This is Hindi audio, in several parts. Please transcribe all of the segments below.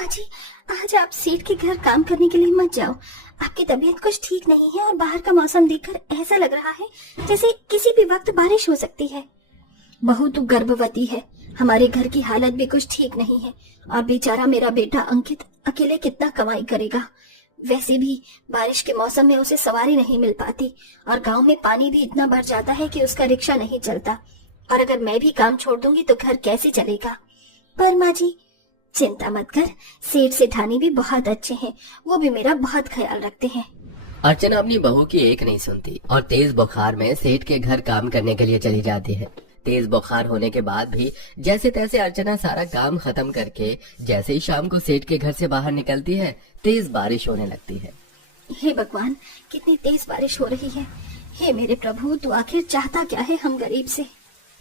माँ जी, आज आप सेठ के घर काम करने के लिए मत जाओ। आपकी तबीयत कुछ ठीक नहीं है और बाहर का मौसम देखकर ऐसा लग रहा है जैसे किसी भी वक्त बारिश हो सकती है। बहू तू गर्भवती है, हमारे घर की हालत भी कुछ ठीक नहीं है और बेचारा मेरा बेटा अंकित अकेले कितना कमाई करेगा। वैसे भी बारिश के मौसम में उसे सवारी नहीं मिल पाती और गांव में पानी भी इतना बढ़ जाता है कि उसका रिक्शा नहीं चलता, और अगर मैं भी काम छोड़ दूंगी तो घर कैसे चलेगा। पर माँ जी चिंता मत कर, सेठ सेठानी भी बहुत अच्छे हैं, वो भी मेरा बहुत ख्याल रखते हैं। अर्चना अपनी बहू की एक नहीं सुनती और तेज बुखार में सेठ के घर काम करने के लिए चली जाती है। तेज बुखार होने के बाद भी जैसे तैसे अर्चना सारा काम खत्म करके जैसे ही शाम को सेठ के घर से बाहर निकलती है, तेज बारिश होने लगती है। हे भगवान, कितनी तेज बारिश हो रही है। हे मेरे प्रभु, तू आखिर चाहता क्या है हम गरीब से।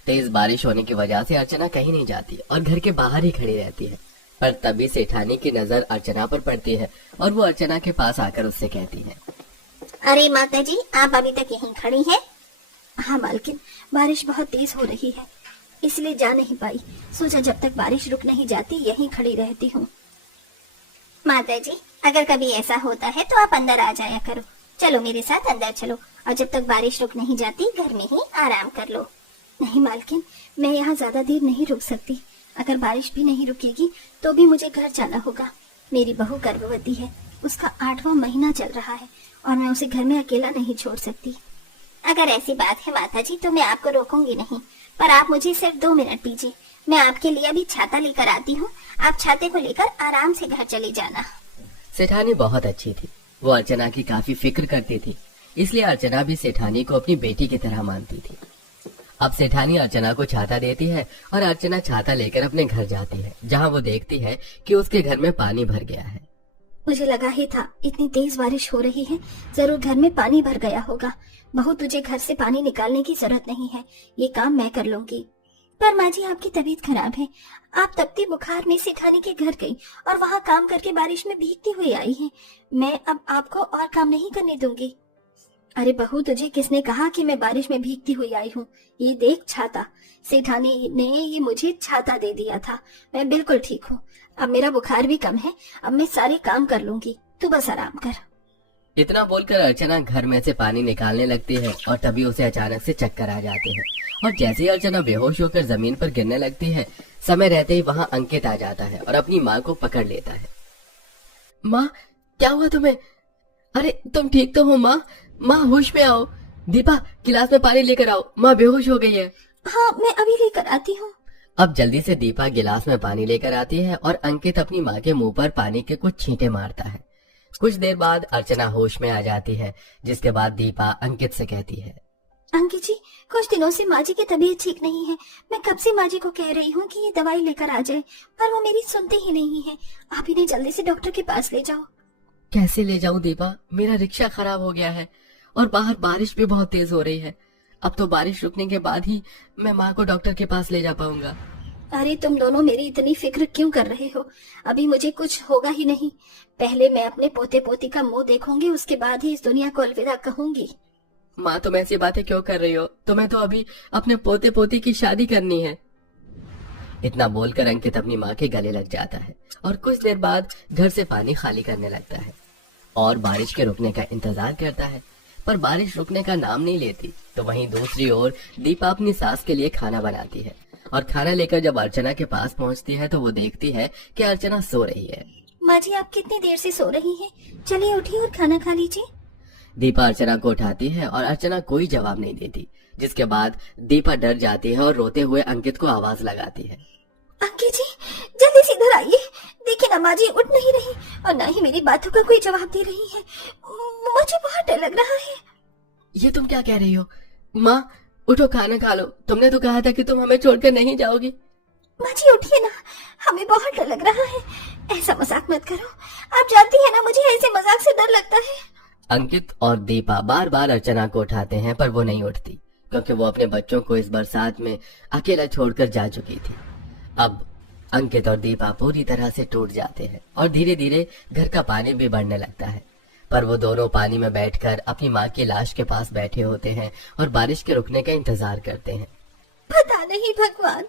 तेज बारिश होने की वजह से अर्चना कहीं नहीं जाती और घर के बाहर ही खड़ी रहती है। पर तभी सेठानी की नजर अर्चना पर पड़ती है और वो अर्चना के पास आकर उससे कहती है, अरे माता जी, आप अभी तक यहीं खड़ी हैं? हाँ मालकिन, बारिश बहुत तेज हो रही है इसलिए जा नहीं पाई। सोचा जब तक बारिश रुक नहीं जाती यहीं खड़ी रहती हूँ। माता जी, अगर कभी ऐसा होता है तो आप अंदर आ जाया करो। चलो मेरे साथ अंदर चलो और जब तक बारिश रुक नहीं जाती घर में ही आराम कर लो। नहीं मालकिन, मैं यहाँ ज्यादा देर नहीं रुक सकती। अगर बारिश भी नहीं रुकेगी तो भी मुझे घर जाना होगा। मेरी बहू गर्भवती है, उसका 8वां महीना चल रहा है और मैं उसे घर में अकेला नहीं छोड़ सकती। अगर ऐसी बात है माता जी तो मैं आपको रोकूंगी नहीं, पर आप मुझे सिर्फ 2 मिनट दीजिए। मैं आपके लिए अभी छाता लेकर आती हूँ, आप छाते को लेकर आराम से घर चले जाना। सेठानी बहुत अच्छी थी, वो अर्चना की काफी फिक्र करती थी, इसलिए अर्चना भी सेठानी को अपनी बेटी की तरह मानती थी। अब सेठानी अर्चना को छाता देती है और अर्चना छाता लेकर अपने घर जाती है, जहाँ वो देखती है कि उसके घर में पानी भर गया है। मुझे लगा ही था इतनी तेज बारिश हो रही है, जरूर घर में पानी भर गया होगा। बहू, तुझे घर से पानी निकालने की जरूरत नहीं है, ये काम मैं कर लूंगी। पर माँ जी, आपकी तबीयत खराब है, आप तपती बुखार में सेठानी के घर गई और वहाँ काम करके बारिश में भीगती हुई आई हैं। मैं अब आपको और काम नहीं करने दूंगी। अरे बहू, तुझे किसने कहा कि मैं बारिश में भीगती हुई आई हूँ? ये देख छाता, सेठानी ने ये मुझे छाता दे दिया था। मैं बिल्कुल ठीक हूँ, अब मेरा बुखार भी कम है, अब मैं सारे काम कर लूंगी, तू बस आराम कर। इतना बोलकर अर्चना घर में से पानी निकालने लगती है और तभी उसे अचानक से चक्कर आ जाते हैं और जैसे ही अर्चना बेहोश होकर जमीन पर गिरने लगती है, समय रहते ही वहाँ अंकित आ जाता है और अपनी माँ को पकड़ लेता है। माँ, क्या हुआ तुम्हें? अरे तुम ठीक तो हो माँ? माँ होश में आओ। दीपा, गिलास में पानी लेकर आओ, माँ बेहोश हो गई है। हाँ, मैं अभी लेकर आती हूँ। अब जल्दी से दीपा गिलास में पानी लेकर आती है और अंकित अपनी माँ के मुंह पर पानी के कुछ छींटे मारता है। कुछ देर बाद अर्चना होश में आ जाती है, जिसके बाद दीपा अंकित से कहती है, अंकित जी, कुछ दिनों से माँ जी की तबीयत ठीक नहीं है। मैं कब से माँ जी को कह रही हूँ कि ये दवाई लेकर आ जाए, पर वो मेरी सुनते ही नहीं है। आप इन्हें जल्दी से डॉक्टर के पास ले जाओ। कैसे ले जाऊं दीपा? मेरा रिक्शा खराब हो गया है और बाहर बारिश भी बहुत तेज हो रही है। अब तो बारिश रुकने के बाद ही मैं माँ को डॉक्टर के पास ले जा पाऊंगा। अरे तुम दोनों मेरी इतनी फिक्र क्यों कर रहे हो? अभी मुझे कुछ होगा ही नहीं। पहले मैं अपने पोते पोती का मुंह देखूंगी, उसके बाद ही इस दुनिया को अलविदा कहूंगी। माँ, तुम ऐसी बातें क्यों कर रही हो? तुम्हें तो अभी अपने पोते पोती की शादी करनी है। इतना बोलकर अंकित अपनी माँ के गले लग जाता है और कुछ देर बाद घर से पानी खाली करने लगता है और बारिश के रुकने का इंतजार करता है, पर बारिश रुकने का नाम नहीं लेती। तो वहीं दूसरी ओर दीपा अपनी सास के लिए खाना बनाती है और खाना लेकर जब अर्चना के पास पहुंचती है तो वो देखती है कि अर्चना सो रही है। माँ जी, आप कितनी देर से सो रही हैं? चलिए उठिए और खाना खा लीजिए। दीपा अर्चना को उठाती है और अर्चना कोई जवाब नहीं देती, जिसके बाद दीपा डर जाती है और रोते हुए अंकित को आवाज लगाती है, अंकित जी, जल्दी से इधर आइए। देखिए ना, माँ जी उठ नहीं रही और ना ही मेरी बातों का कोई जवाब दे रही है। मुझे बहुत डर लग रहा है। ये तुम क्या कह रही हो? माँ, उठो, खाना खा लो। तुमने तो कहा था कि तुम हमें छोड़कर नहीं जाओगी। माँ जी उठिए ना, हमें बहुत डर लग रहा है। ऐसा मजाक मत करो, आप जानती है ना मुझे ऐसे मजाक से डर लगता है। अंकित और दीपा बार बार अर्चना को उठाते हैं, पर वो नहीं उठती, क्योंकि वो अपने बच्चों को इस बरसात में अकेला छोड़कर जा चुकी थी। अब अंकित और दीपा पूरी तरह से टूट जाते हैं और धीरे धीरे घर का पानी भी बढ़ने लगता है, पर वो दोनों पानी में बैठकर अपनी माँ की लाश के पास बैठे होते हैं और बारिश के रुकने का इंतजार करते हैं। पता नहीं भगवान,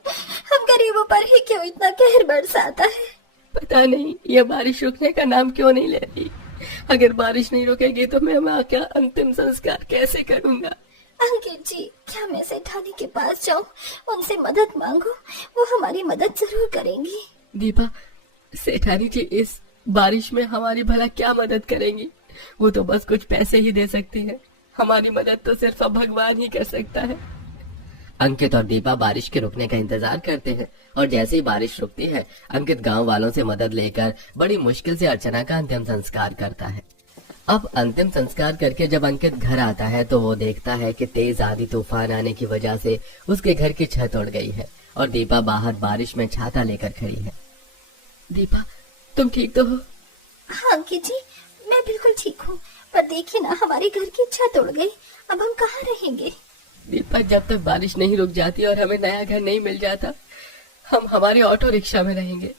हम गरीबों पर ही क्यों इतना कहर बरसाता है। पता नहीं ये बारिश रुकने का नाम क्यों नहीं ले रही। अगर बारिश नहीं रुकेगी तो मैं माँ का अंतिम संस्कार कैसे करूँगा। अंकित जी, क्या मैं सेठानी के पास जाऊं, उनसे मदद मांगू? वो हमारी मदद जरूर करेंगी। दीपा, सेठानी जी इस बारिश में हमारी भला क्या मदद करेंगी? वो तो बस कुछ पैसे ही दे सकती है। हमारी मदद तो सिर्फ अब भगवान ही कर सकता है। अंकित और दीपा बारिश के रुकने का इंतजार करते हैं और जैसे ही बारिश रुकती है अंकित गांव वालों से मदद लेकर बड़ी मुश्किल से अर्चना का अंतिम संस्कार करता है। अब अंतिम संस्कार करके जब अंकित घर आता है तो वो देखता है कि तेज आंधी तूफान आने की वजह से उसके घर की छत उड़ गई है और दीपा बाहर बारिश में छाता लेकर खड़ी है। दीपा, तुम ठीक तो हो? हाँ अंकित जी, मैं बिल्कुल ठीक हूँ, पर देखिए ना, हमारे घर की छत उड़ गई। अब हम कहाँ रहेंगे? दीपा, जब तक बारिश नहीं रुक जाती और हमें नया घर नहीं मिल जाता हम हमारे ऑटो रिक्शा में रहेंगे।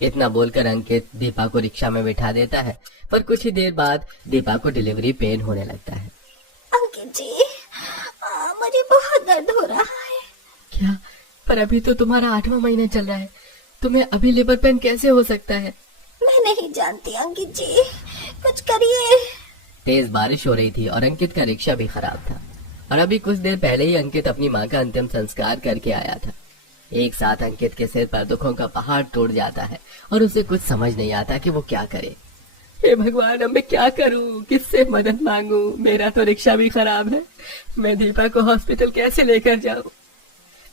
इतना बोलकर अंकित दीपा को रिक्शा में बिठा देता है, पर कुछ ही देर बाद दीपा को डिलीवरी पेन होने लगता है। अंकित जी, मुझे बहुत दर्द हो रहा है। क्या? पर अभी तो तुम्हारा 8वां महीना चल रहा है, तुम्हें अभी लेबर पेन कैसे हो सकता है? मैं नहीं जानती अंकित जी, कुछ करिए। तेज बारिश हो रही थी और अंकित का रिक्शा भी खराब था और अभी कुछ देर पहले ही अंकित अपनी माँ का अंतिम संस्कार करके आया था। एक साथ अंकित के सिर पर दुखों का पहाड़ टूट जाता है और उसे कुछ समझ नहीं आता कि वो क्या करे। हे भगवान, अब मैं क्या करूं? किससे मदद मांगू? मेरा तो रिक्शा भी खराब है, मैं दीपा को हॉस्पिटल कैसे लेकर जाऊं?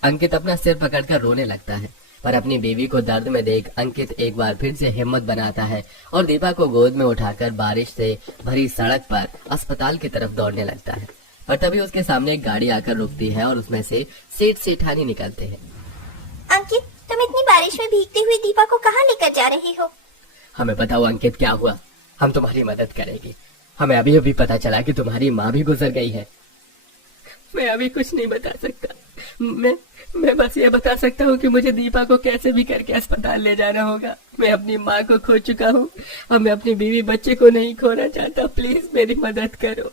अंकित अपना सिर पकड़कर रोने लगता है, पर अपनी बीवी को दर्द में देख अंकित एक बार फिर से हिम्मत बनाता है और दीपा को गोद में उठाकर बारिश से भरी सड़क पर अस्पताल की तरफ दौड़ने लगता है। पर तभी उसके सामने एक गाड़ी आकर रुकती है और उसमें से सेठ सेठानी निकलते हैं। अंकित, तुम इतनी बारिश में भीगती हुई दीपा को कहाँ लेकर जा रही हो? हमें बताओ अंकित, क्या हुआ? हम तुम्हारी मदद करेंगे। हमें अभी अभी पता चला कि तुम्हारी माँ भी गुजर गई है। मैं अभी कुछ नहीं बता सकता। मैं बस ये बता सकता हूँ कि मुझे दीपा को कैसे भी करके अस्पताल ले जाना होगा। मैं अपनी माँ को खो चुका हूँ और मैं अपनी बीवी बच्चे को नहीं खोना चाहता। प्लीज मेरी मदद करो।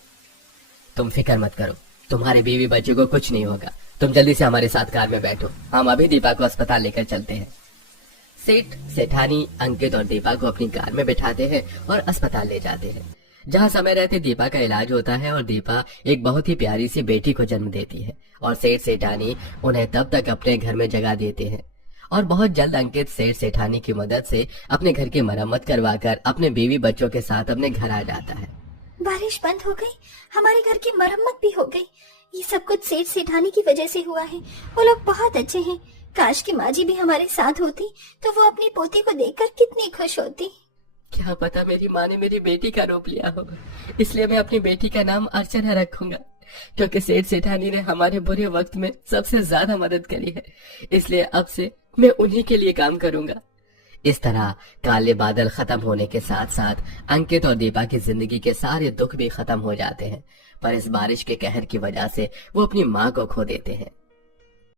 तुम फिक्र मत करो, तुम्हारे बीवी बच्चे को कुछ नहीं होगा। तुम जल्दी से हमारे साथ कार में बैठो, हम अभी दीपा को अस्पताल लेकर चलते हैं। सेठ सेठानी अंकित और दीपा को अपनी कार में बिठाते हैं और अस्पताल ले जाते हैं, जहां समय रहते दीपा का इलाज होता है और दीपा एक बहुत ही प्यारी सी बेटी को जन्म देती है और सेठ सेठानी उन्हें तब तक अपने घर में जगह देते हैं। और बहुत जल्द अंकित सेठ सेठानी की मदद से अपने घर की मरम्मत करवाकर अपने बीवी बच्चों के साथ अपने घर आ जाता है। बारिश बंद हो गई, हमारे घर की मरम्मत भी हो गई। ये सब कुछ सेठ सेठानी की वजह से हुआ है। वो लोग बहुत अच्छे हैं। काश की माँ जी भी हमारे साथ होती तो वो अपनी पोती को देखकर कितनी खुश होती। क्या पता मेरी माँ ने मेरी बेटी का रूप लिया हो, इसलिए मैं अपनी बेटी का नाम अर्चना रखूंगा, क्योंकि सेठ सेठानी ने हमारे बुरे वक्त में सबसे ज्यादा मदद करी है, इसलिए अब से मैं उन्हीं के लिए काम करूंगा। इस तरह काले बादल खत्म होने के साथ साथ अंकित और दीपा की जिंदगी के सारे दुख भी खत्म हो जाते हैं, पर इस बारिश के कहर की वजह से वो अपनी माँ को खो देते हैं।